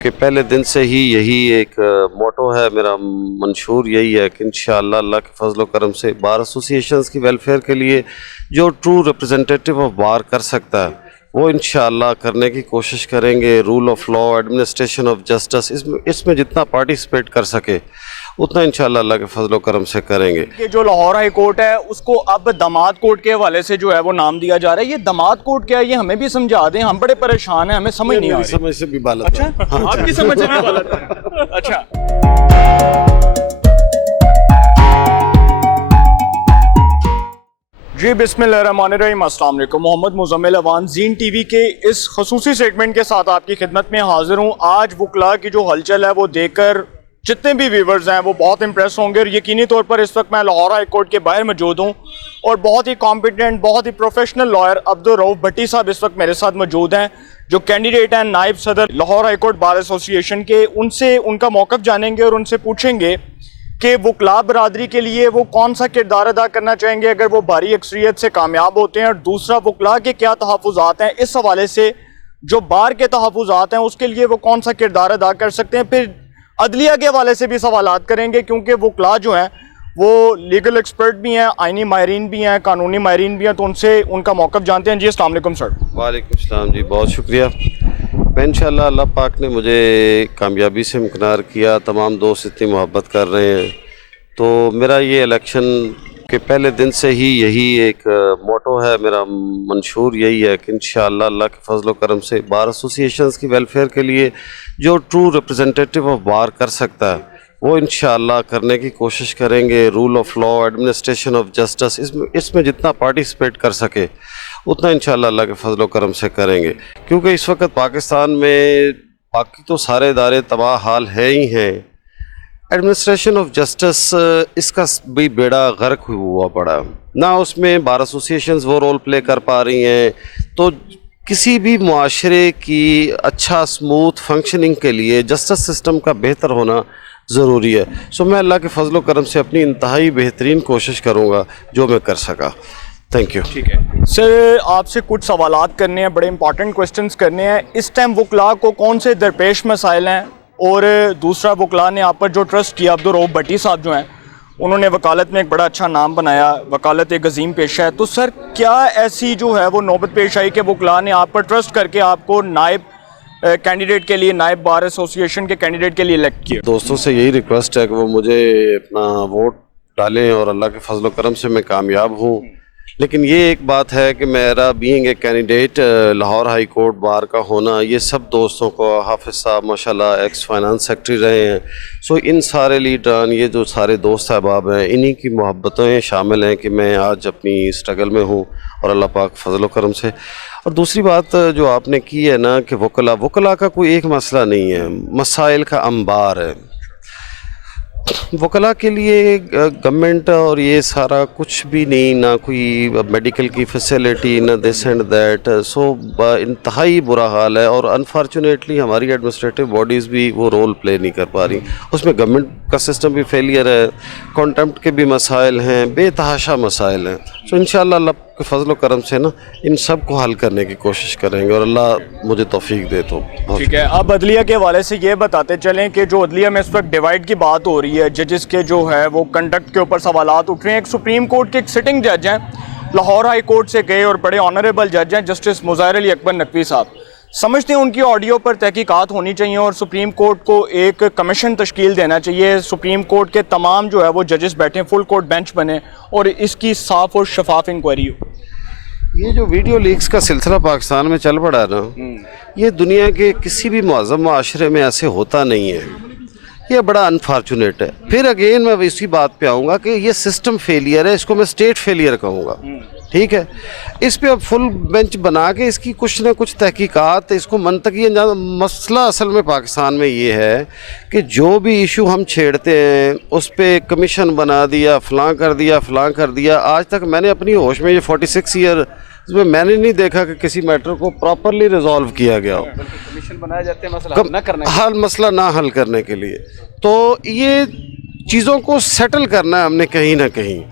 कि पहले दिन से ही यही एक मोटो है मेरा, मंशूर यही है कि इंशाअल्लाह अल्लाह के फजल करम से बार एसोसिएशंस की वेलफेयर के लिए जो ट्रू रिप्रेजेंटेटिव ऑफ बार कर सकता है वो इंशाअल्लाह करने की कोशिश करेंगे। Rule of law, administration of justice, इसमें जितना पार्टिसिपेट कर सके उतना इंशाअल्लाह अल्लाह के फजल करम से करेंगे। कि जो लाहौर हाई कोर्ट है उसको अब दामाद कोर्ट के हवाले से जो है वो नाम दिया जा रहा है। ये दामाद कोर्ट क्या है, ये हमें भी समझा दें, हम बड़े परेशान हैं, हमें समझ नहीं आ रही। समझ से भी बालत अच्छा, है। आपकी समझ से भी गलत है। अच्छा, जी बिस्मिल्लाहिर्रहमानिर्रहीम, अस्सलाम वालेकुम। मोहम्मद मुज़म्मिल अवान ज़ीन टीवी के इस खसूसी सेगमेंट के साथ आपकी खिदमत में हाजिर हूँ। आज वकला की जो हलचल है वो देखकर जितने भी व्यूवर्स हैं वो बहुत इंप्रेस होंगे और यकीनी तौर पर इस वक्त मैं लाहौर हाई कोर्ट के बाहर मौजूद हूँ और बहुत ही कॉम्पिटेंट, बहुत ही प्रोफेशनल लॉयर अब्दुल रऊफ भट्टी साहब इस वक्त मेरे साथ मौजूद हैं, जो कैंडिडेट हैं नायब सदर Lahore high court bar association के। उनसे उनका मौक़िफ़ जानेंगे और उनसे पूछेंगे कि वकला बरादरी के लिए वो कौन सा किरदार अदा करना चाहेंगे अगर वो भारी अक्सरियत से कामयाब होते हैं, और दूसरा वकला के क्या तहफ़्फ़ुज़ात हैं इस हवाले से, जो बार के तहफ़्फ़ुज़ात हैं उसके लिए वो कौन सा किरदार अदा कर सकते हैं। फिर अदलिया के हवाले से भी सवालात करेंगे क्योंकि वकला जो हैं वो लीगल एक्सपर्ट भी हैं, आइनी माहिरीन भी हैं, कानूनी माहिरीन भी हैं, तो उनसे उनका मौक़िफ़ जानते हैं। जी अस्सलाम वालेकुम सर। वालेकुम सलाम जी, बहुत शुक्रिया। मैं इंशाअल्लाह अल्लाह पाक ने मुझे कामयाबी से इम्कनार किया, तमाम दोस्त इतनी मोहब्बत कर रहे हैं, तो मेरा ये इलेक्शन के पहले दिन से ही यही एक मोटो है मेरा, मंशूर यही है कि इंशाअल्लाह अल्लाह के फजल करम से बार एसोसिएशंस की वेलफेयर के लिए जो ट्रू रिप्रेजेंटेटिव ऑफ बार कर सकता है वो इंशाअल्लाह करने की कोशिश करेंगे। Rule of law, administration of justice, इसमें जितना पार्टिसिपेट कर सके उतना इंशाअल्लाह अल्लाह के फजल करम से करेंगे, क्योंकि इस वक्त पाकिस्तान में बाकी तो सारे इदारे तबाह हाल है ही हैं, एडमिनिस्ट्रेशन ऑफ जस्टिस इसका भी बेड़ा गर्क हुआ पड़ा ना, उसमें बार एसोसिएशंस वो रोल प्ले कर पा रही हैं। तो किसी भी मुआशरे की अच्छा स्मूथ फंक्शनिंग के लिए जस्टिस सिस्टम का बेहतर होना ज़रूरी है। सो मैं अल्लाह के फजल करम से अपनी इंतहाई बेहतरीन कोशिश करूँगा जो मैं कर सका। Thank you. ठीक है सर, आपसे कुछ सवालात करने हैं, बड़े इंपॉर्टेंट क्वेश्चंस करने हैं। इस टाइम वकला को कौन से दरपेश मसाइल हैं, और दूसरा वकला ने आप पर जो ट्रस्ट किया, अब्दुल रऊफ भट्टी साहब जो हैं उन्होंने वकालत में एक बड़ा अच्छा नाम बनाया, वकालत एक अजीम पेशा है, तो सर क्या ऐसी जो है वो नौबत पेश आई कि वकला ने आप पर ट्रस्ट करके आपको नायब कैंडिडेट के लिए, नायब बार एसोसिएशन के कैंडिडेट के लिए इलेक्ट किया? दोस्तों से यही रिक्वेस्ट है कि वो मुझे अपना वोट डालें और अल्लाह के फजल करम से मैं कामयाब हूँ। लेकिन ये एक बात है कि मेरा being a candidate Lahore high court bar का होना, ये सब दोस्तों को, हाफिज़ साहब माशाल्लाह एक्स फाइनेंस सेक्रेटरी रहे हैं, सो इन सारे लीडरान, ये जो सारे दोस्त अहबाब हैं, इन्हीं की मोहब्बतें शामिल हैं कि मैं आज अपनी स्ट्रगल में हूँ और अल्लाह पाक फजल करम से। और दूसरी बात जो आपने की है ना कि वकला का कोई एक मसला नहीं है, मसाइल का अंबार है। वकला के लिए गवर्नमेंट और ये सारा कुछ भी नहीं, ना कोई मेडिकल की फैसिलिटी, ना दिस एंड दैट, सो इंतहाई बुरा हाल है। और अनफॉर्चुनेटली हमारी एडमिनिस्ट्रेटिव बॉडीज़ भी वो रोल प्ले नहीं कर पा रही, उसमें गवर्नमेंट का सिस्टम भी फेलियर है, कॉन्टेम्प्ट के भी मसाइल हैं, बेतहाशा मसाइल हैं। सो इंशाअल्लाह अल्लाह के फजल करम से ना इन सब को हल करने की कोशिश करेंगे और अल्लाह मुझे तौफीक दे तो। ठीक है, अब अदलिया के हवाले से ये बताते चलें कि जो अदलिया में इस वक्त डिवाइड की बात हो रही है, जजेस के जो है वो कंडक्ट के ऊपर सवालात उठ रहे हैं। एक सुप्रीम कोर्ट के एक सिटिंग जज हैं, लाहौर हाई कोर्ट से गए और बड़े ऑनरेबल जज हैं, जस्टिस मुज़ाहिर अली अकबर नकवी साहब। समझते हैं उनकी ऑडियो पर तहकीकात होनी चाहिए और सुप्रीम कोर्ट को एक कमीशन तश्कील देना चाहिए, सुप्रीम कोर्ट के तमाम जो है वो जजेस बैठें, फुल कोर्ट बेंच बने और इसकी साफ़ और शफाफ इंक्वायरी हो। ये जो वीडियो लीक्स का सिलसिला पाकिस्तान में चल पड़ा ना, ये दुनिया के किसी भी मुअज़्ज़म माशरे में ऐसे होता नहीं है, ये बड़ा अनफॉर्चुनेट है। फिर अगेन मैं इसी बात पे आऊँगा कि ये सिस्टम फेलियर है, इसको मैं स्टेट फेलियर कहूँगा। ठीक है, इस पे अब फुल बेंच बना के इसकी कुछ ना कुछ तहकीकात, इसको मंतकी अंजाम। मसला असल में पाकिस्तान में ये है कि जो भी इशू हम छेड़ते हैं उस पर कमीशन बना दिया, फ़लाँ कर दिया। आज तक मैंने अपनी होश में ये 46 ईयर इसमें मैंने नहीं देखा कि किसी मैटर को प्रॉपरली रिजॉल्व किया गया हो। कमीशन बनाए जाते हैं मसला ना हल करने के लिए, तो ये चीज़ों को सेटल करना है हमने कहीं ना कहीं।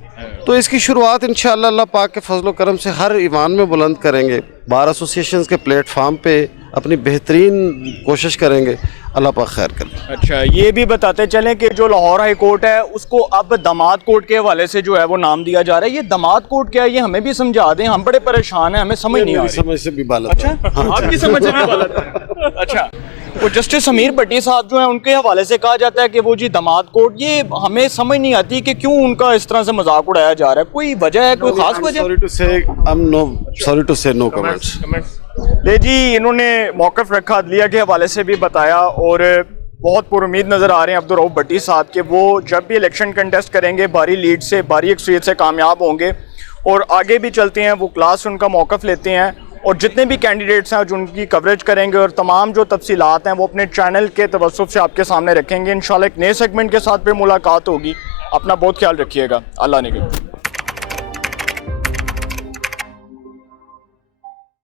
तो इसकी शुरुआत इंशाअल्लाह अल्लाह पाक के फजल करम से हर ईवान में बुलंद करेंगे, बार एसोसिएशंस के प्लेटफार्म पे अपनी बेहतरीन कोशिश करेंगे, अल्लाह पाक खैर करे। अच्छा, ये भी बताते चलें कि जो लाहौर हाई कोर्ट है उसको अब दामाद कोर्ट के हवाले से जो है वो नाम दिया जा रहा है। ये दामाद कोर्ट क्या है, ये हमें भी समझा दें, हम बड़े परेशान हैं, हमें समझ नहीं आ मेरी रही। समझ से भी बालत अच्छा, है। आपकी समझ से भी गलत है। अच्छा, वो जस्टिस समीर भट्टी साहब जो है उनके हवाले से कहा जाता है कि वो जी दामाद कोर्ट, ये हमें समझ नहीं आती कि क्यों उनका इस तरह से मजाक उड़ाया जा रहा है। कोई वजह है, कोई खास वजह? सॉरी टू से नो कमेंट्स। ले जी, इन्होंने मौक़िफ़ रखा, अदलिया के हवाले से भी बताया और बहुत पुरुमीद नज़र आ रहे हैं अब्दुल रऊफ भट्टी साहब के। वो जब भी इलेक्शन कंटेस्ट करेंगे भारी लीड से, भारी अक्सरियत से कामयाब होंगे और आगे भी चलते हैं। वो क्लास उनका मौक़िफ़ लेते हैं और जितने भी कैंडिडेट्स हैं जो उनकी कवरेज करेंगे और तमाम जो तफसीलात हैं वो अपने चैनल के तवस्सुफ से आपके सामने रखेंगे। इंशाल्लाह एक नए सेगमेंट के साथ फिर मुलाकात होगी। अपना बहुत ख्याल रखिएगा। अल्लाह ने